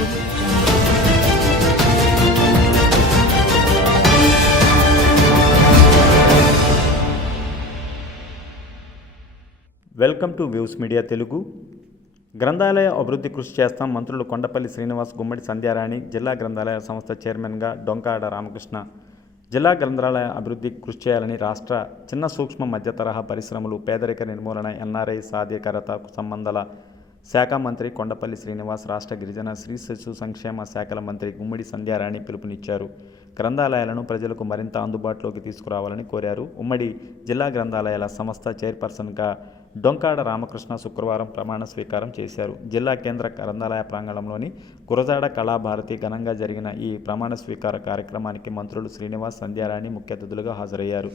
Welcome to views media Telugu. గ్రంథాలయ అభివృద్ధి కృషి చేస్తాం మంత్రులు కొండపల్లి శ్రీనివాస్ గుమ్మడి సంధ్యారాణి జిల్లా గ్రంథాలయ సంస్థ చైర్మన్గా డొంకాడ రామకృష్ణ. జిల్లా గ్రంథాలయ అభివృద్ధి కృషి చేయాలని రాష్ట్ర చిన్న సూక్ష్మ మధ్య తరహా పరిశ్రమలు పేదరిక నిర్మూలన ఎన్ఆర్ఐ సాధికారత సంబంధాల శాఖ మంత్రి కొండపల్లి శ్రీనివాస్ రాష్ట్ర గిరిజన శ్రీ శిశు సంక్షేమ శాఖల మంత్రి గుమ్మడి సంధ్యారాణి పిలుపునిచ్చారు. గ్రంథాలయాలను ప్రజలకు మరింత అందుబాటులోకి తీసుకురావాలని కోరారు. ఉమ్మడి జిల్లా గ్రంథాలయాల సంస్థ చైర్పర్సన్గా డొంకాడ రామకృష్ణ శుక్రవారం ప్రమాణ స్వీకారం చేశారు. జిల్లా కేంద్ర గ్రంథాలయ ప్రాంగణంలోని గురజాడ కళాభారతి ఘనంగా జరిగిన ఈ ప్రమాణ స్వీకార కార్యక్రమానికి మంత్రులు శ్రీనివాస్ సంధ్యారాణి ముఖ్య అతిథులుగా హాజరయ్యారు.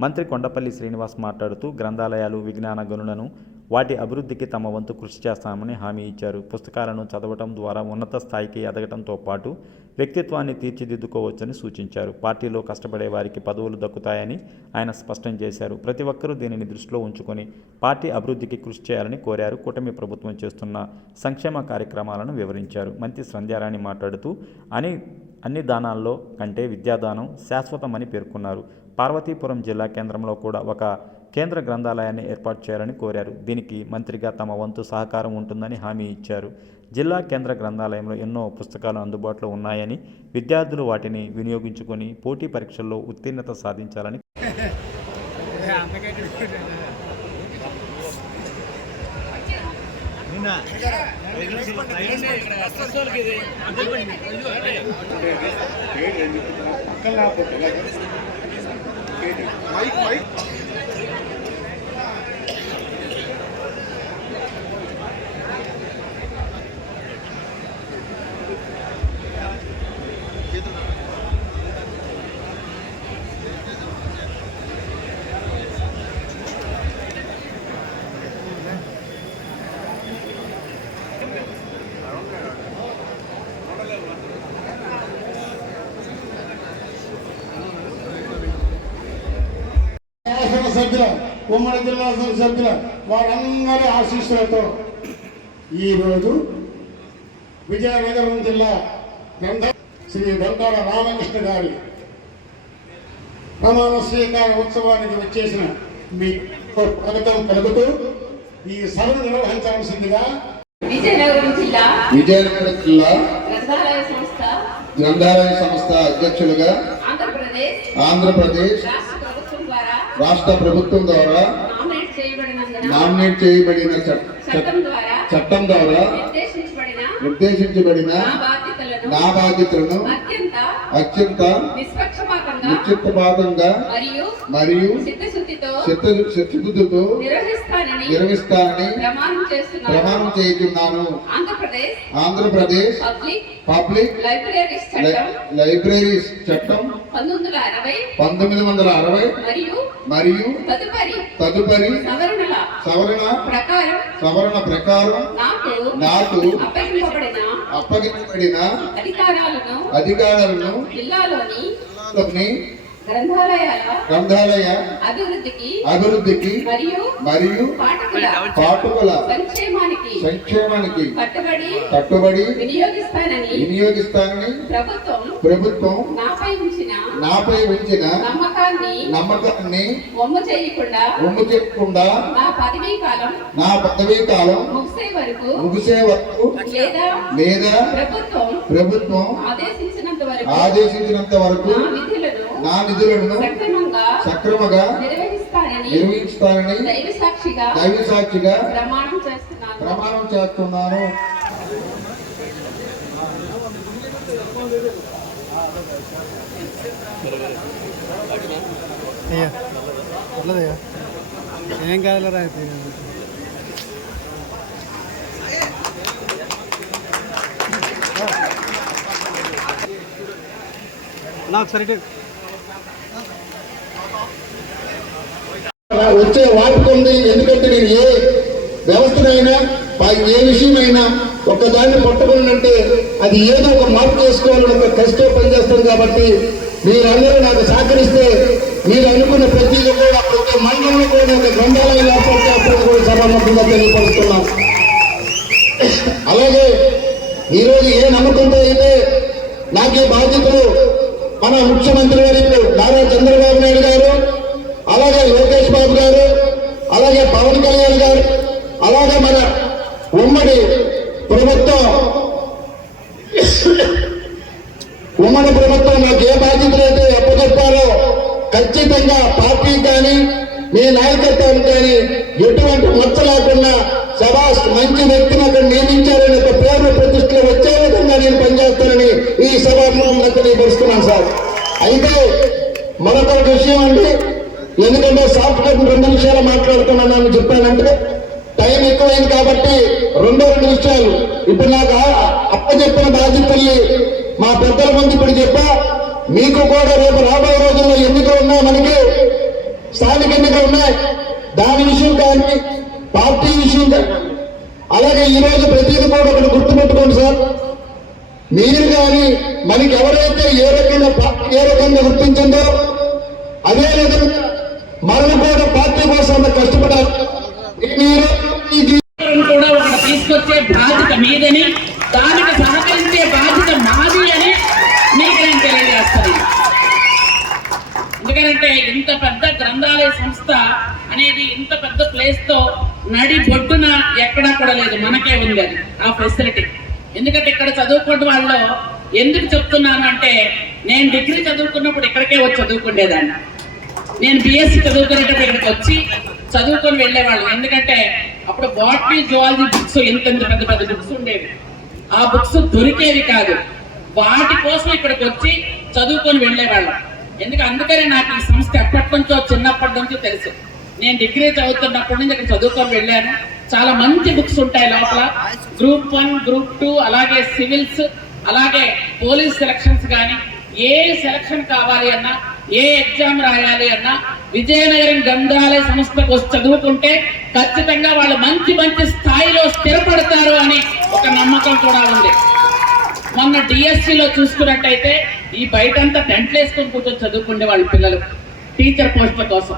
మంత్రి కొండపల్లి శ్రీనివాస్ మాట్లాడుతూ గ్రంథాలయాలు విజ్ఞాన గనులను వాటి అభివృద్ధికి తమ వంతు కృషి చేస్తామని హామీ ఇచ్చారు. పుస్తకాలను చదవటం ద్వారా ఉన్నత స్థాయికి ఎదగటంతో పాటు వ్యక్తిత్వాన్ని తీర్చిదిద్దుకోవచ్చని సూచించారు. పార్టీలో కష్టపడే వారికి పదవులు దక్కుతాయని ఆయన స్పష్టం చేశారు. ప్రతి ఒక్కరూ దీనిని దృష్టిలో ఉంచుకొని పార్టీ అభివృద్ధికి కృషి చేయాలని కోరారు. కూటమి ప్రభుత్వం చేస్తున్న సంక్షేమ కార్యక్రమాలను వివరించారు. మంత్రి సంధ్యారాణి మాట్లాడుతూ అని అన్ని దానాల్లో కంటే విద్యాదానం శాశ్వతమని పేర్కొన్నారు. పార్వతీపురం జిల్లా కేంద్రంలో కూడా ఒక కేంద్ర గ్రంథాలయాన్ని ఏర్పాటు చేయాలని కోరారు. దీనికి మంత్రిగా తమ వంతు సహకారం ఉంటుందని హామీ ఇచ్చారు. జిల్లా కేంద్ర గ్రంథాలయంలో ఎన్నో పుస్తకాలు అందుబాటులో ఉన్నాయని విద్యార్థులు వాటిని వినియోగించుకొని పోటీ పరీక్షల్లో ఉత్తీర్ణత సాధించాలని శాసన సభ్యుల ఉమ్మడి జిల్లా సభ్యుల వారందరి ఆశీస్సులతో ఈరోజు విజయనగరం జిల్లా గ్రంథ శ్రీ డొంకాడ రామకృష్ణ గారి ప్రమాణ స్వీకార ఉత్సవానికి వచ్చేసిన మీ స్వాగతం పలుకుతూ ఈ సభను నిర్వహించవలసిందిగా విజయనగరం జిల్లా విజయనగరం జిల్లా గ్రంథాలయ సంస్థ గ్రంథాలయ సంస్థ అధ్యక్షులుగా ఆంధ్రప్రదేశ్ ఆంధ్రప్రదేశ్ రాష్ట్ర ప్రభుత్వం ద్వారా నామినేట్ చేయబడిన చట్- చట్- చట్టం ద్వారా నిర్దేశించబడిన నా బాధ్యతలను అత్యంత నిశ్చితపాతంగా మరియు చిత్తశుద్ధితో నిర్వహిస్తానని ప్రమాణం చేస్తున్నాను. ఆంధ్రప్రదేశ్ పబ్లిక్ లైబ్రరీస్ చట్టం పంతొమ్మిది వందల అరవై మరియు తదుపరి సవరణ సవరణ ప్రకారం నాకు అప్పగించబడిన అధికారాలను అధికారాలను జిల్లాలోని గ్రంథాలయ అభివృద్ధికి అభివృద్ధికి మరియు మరియు పాఠకుల సంక్షేమానికి సంక్షేమానికి కట్టుబడి కట్టుబడి వినియోగిస్తానని వినియోగిస్తానని ప్రభుత్వం ప్రభుత్వం నాపై ఉంచిన నాపై ఉంచిన నమ్మకాన్ని చేయకుండా ఒమ్ము చెప్పకుండా నా పదవీ కాలం నా పదవీ కాలం ముగిసే వరకు ముగిసే వరకు లేదా లేదా ప్రభుత్వం ప్రభుత్వం ఆదేశించినంత వరకు ఆదేశించినంత వరకు నా నిధులను సక్రమంగా నిర్వహిస్తానని దైవ సాక్షిగా దైవ సాక్షిగా ప్రమాణం చేస్తున్నాను. ప్రమాణం చేస్తున్నాను. అయ్యా ఏం కావాలరా అయితే. నా ఒకసారి వచ్చే వార్పు ఉంది. ఎందుకంటే నేను ఏ వ్యవస్థనైనా ఏ విషయమైనా ఒక్కదాన్ని పట్టుకున్నంటే అది ఏదో ఒక మార్పు చేసుకోవాలని ఒక కష్టం పనిచేస్తుంది కాబట్టి మీరందరూ నాకు సహకరిస్తే మీరు అనుకున్న ప్రతి కూడా ప్రతి మండలంలో కూడా ఒక గ్రంథాలయం ఏర్పాటు చేస్తాను కూడా సభాముఖంగా తెలియపరుస్తున్నాం అలాగే ఈరోజు ఏ నమ్మకంతో అయితే నాకు ఈ బాధ్యతలు మన ముఖ్యమంత్రి గారు నారా చంద్రబాబు నాయుడు గారు అలాగే లోకేష్ బాబు గారు అలాగే పవన్ కళ్యాణ్ గారు అలాగే మన ఉమ్మడి ప్రభుత్వం ఉమ్మడి ప్రభుత్వం నాకు ఏ బాధ్యతలు అయితే అప్పచెప్పారో ఖచ్చితంగా పార్టీ కానీ మీ నాయకత్వం కానీ ఎటువంటి మచ్చ లేకుండా సభాష్ మంచి వ్యక్తిని అక్కడ నియమించారని ఒక పేరు ప్రతిష్టలు వచ్చే విధంగా నేను పనిచేస్తానని ఈ సభాముఖంగా తెలియపరుస్తున్నాను సార్. అయితే మరొక విషయం అంటే ఎందుకంటే సాఫ్ట్వేర్ రెండు నిమిషాలు మాట్లాడుతున్నానని చెప్పానంటే టైం ఎక్కువైంది కాబట్టి రెండో రెండు విషయాలు. ఇప్పుడు నాకు ఆ- అప్పచెప్పిన బాధ్యతల్ని మా పెద్దల ముందు ఇప్పుడు చెప్పా మీకు కూడా రేపు రాబోయే రోజుల్లో ఎన్నికలు ఉన్నాయి మనకి స్థానిక ఎన్నికలు ఉన్నాయి. దాని విషయం కానీ పార్టీ విషయం అలాగే ఈ రోజు ప్రతిదీ కూడా ఒకటి గుర్తుపెట్టుకోండి సార్. మీరు కానీ మనకి ఎవరైతే ఏ రకంగా ఏ రకంగా గుర్తించిందో అదే విధంగా మనం కూడా పార్టీ కోసం అంత కష్టపడాలి మీరు ఈ జీ- అందరం కూడా ఒకటి తీసుకొచ్చే బాధ్యత మీదని దానికి సహకరించే బాధ్యత మాది అని మీకు నేను తెలియజేస్తాను ఎందుకంటే ఇంత పెద్ద గ్రంథాలయ సంస్థ అనేది ఇంత పెద్ద ప్లేస్తో నడి బొడ్డున ఎక్కడా కూడా లేదు. మనకే ఉంది అది ఆ ఫెసిలిటీ ఎందుకంటే ఇక్కడ చదువుకోవడం వాళ్ళు ఎందుకు చెప్తున్నాను అంటే నేను డిగ్రీ చదువుకున్నప్పుడు ఇక్కడికే వచ్చి చదువుకునేదాన్ని నేను బిఎస్సి చదువుకునేటప్పుడు ఇక్కడికి వచ్చి చదువుకొని వెళ్ళేవాళ్ళం. ఎందుకంటే అప్పుడు బాటనీ జువాలజీ బుక్స్ ఎంత పెద్ద పెద్ద బుక్స్ ఉండేవి. ఆ బుక్స్ దొరికేవి కాదు. వాటి కోసం ఇక్కడికి వచ్చి చదువుకొని వెళ్ళేవాళ్ళం. ఎందుకు అందుకని నాకు ఈ సంస్థ ఎప్పటి నుంచో చిన్నప్పటి నుంచో తెలుసు. నేను డిగ్రీ చదువుతున్నప్పటి నుంచి ఇక్కడ చదువుకొని వెళ్ళాను. చాలా మంచి బుక్స్ ఉంటాయి లోపల. గ్రూప్ వన్ గ్రూప్ టూ అలాగే సివిల్స్ అలాగే పోలీస్ సెలక్షన్స్ కానీ ఏ సెలక్షన్ కావాలి అన్నా ఏ ఎగ్జామ్ రాయాలి అన్నా విజయనగరం గ్రంథాలయ సంస్థకు వచ్చి చదువుకుంటే ఖచ్చితంగా వాళ్ళు మంచి మంచి స్థాయిలో స్థిరపడతారు అని ఒక నమ్మకం కూడా ఉంది. మొన్న డిఎస్సిలో చూసుకున్నట్టయితే ఈ బయటంతా టెంట్లు వేసుకొని కూర్చొని చదువుకునే వాళ్ళ పిల్లలు టీచర్ పోస్టుల కోసం.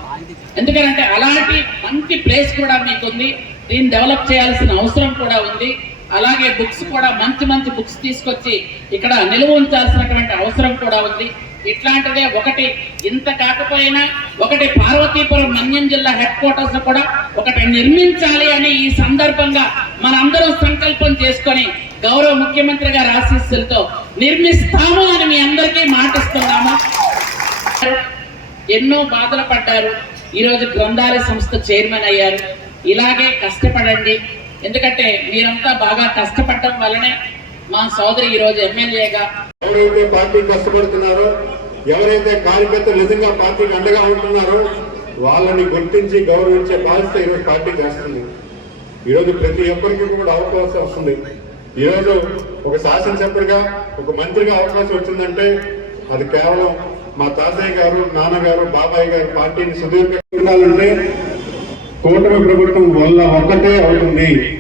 ఎందుకంటే అలాంటి మంచి ప్లేస్ కూడా మీకుంది. దీన్ని డెవలప్ చేయాల్సిన అవసరం కూడా ఉంది. అలాగే బుక్స్ కూడా మంచి మంచి బుక్స్ తీసుకొచ్చి ఇక్కడ నిలువ ఉంచాల్సినటువంటి అవసరం కూడా ఉంది. ఇట్లాంటిదే ఒకటి. ఇంత కాకపోయినా ఒకటి పార్వతీపురం మన్యం జిల్లా హెడ్ క్వార్టర్స్ కూడా ఒకటి నిర్మించాలి అని ఈ సందర్భంగా మనందరం సంకల్పం చేసుకొని గౌరవ ముఖ్యమంత్రి గారి ఆశీస్సులతో నిర్మిస్తాము అని మీ అందరికీ మాటిస్తున్నాము. ఎన్నో బాధలు పడ్డారు. ఈరోజు గ్రంథాలయ సంస్థ చైర్మన్ అయ్యారు. ఇలాగే కష్టపడండి. ఎందుకంటే మీరంతా బాగా కష్టపడటం వలనే మా సోదరి ఈరోజు ఎమ్మెల్యేగా ఎవరైతే పార్టీ కష్టపడుతున్నారో ఎవరైతే కార్యకర్తలు నిజంగా పార్టీకి అండగా ఉంటున్నారో వాళ్ళని గుర్తించి గౌరవించే బాధ్యత ఈరోజు పార్టీ చేస్తుంది. ఈరోజు ప్రతి ఒక్కరికి కూడా అవకాశం వస్తుంది. ఈరోజు ఒక శాసనసభ్యుడిగా ఒక మంత్రిగా అవకాశం వచ్చిందంటే అది కేవలం మా తాతయ్య గారు నాన్నగారు బాబాయ్ గారు పార్టీని సుదీర్ఘంటే కూటమి ప్రభుత్వం వల్ల ఒక్కటే అవుతుంది.